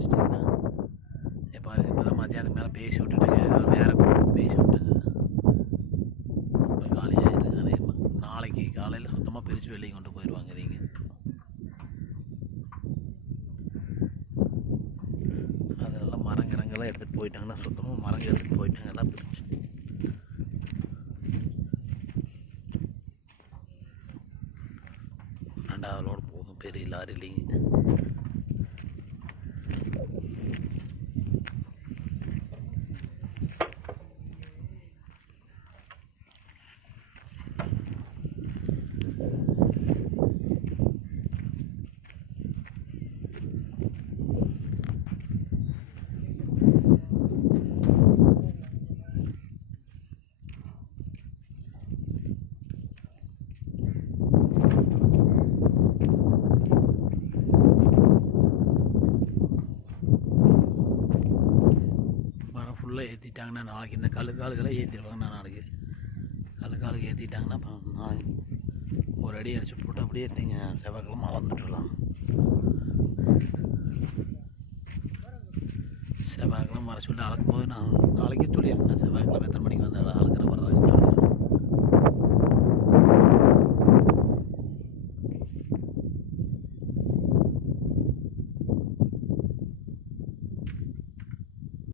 வச்சுட்டிங்கன்னா இப்போ மத்தியானம் மேலே பேசி விட்டுட்டுங்க, வேறு குரூப் பேசி விட்டுங்க, இப்போ காலியாகிடுங்க. அதே நாளைக்கு காலையில் சுத்தமாக பிரித்து வெளியே கொண்டு போயிடுவாங்க. நீங்கள் அதெல்லாம் மரங்கரங்கெல்லாம் எடுத்துகிட்டு போயிட்டாங்கன்னா, சுத்தமாக மரங்கள் எடுத்துகிட்டு போயிட்டாங்க எல்லாம் பிரிச்சு. ரெண்டாவதோடு போகும் பெரிய லாரி இல்லைங்க. ஃபுல்லாக ஏற்றிட்டாங்கன்னா நாளைக்கு இந்த கல்லுக்காலுகளை ஏற்றிடுவாங்க. நாளைக்கு கல்லுக்காலுக்கு ஏற்றிட்டாங்கன்னா நாளைக்கு ஒரு அடி அடிச்சு போட்டு அப்படியே ஏற்றிங்க, செவ்வாய்க்கிழமை வந்துட்டுலாம். செவ்வாய்க்கிழமை வர சொல்லி அளக்கும் போது நான் நாளைக்கே சொல்லியிருக்கேன், செவ்வாய்க்கிழமை எத்தனை மணிக்கு வந்தாலும் அளக்கிற வர்றேன்.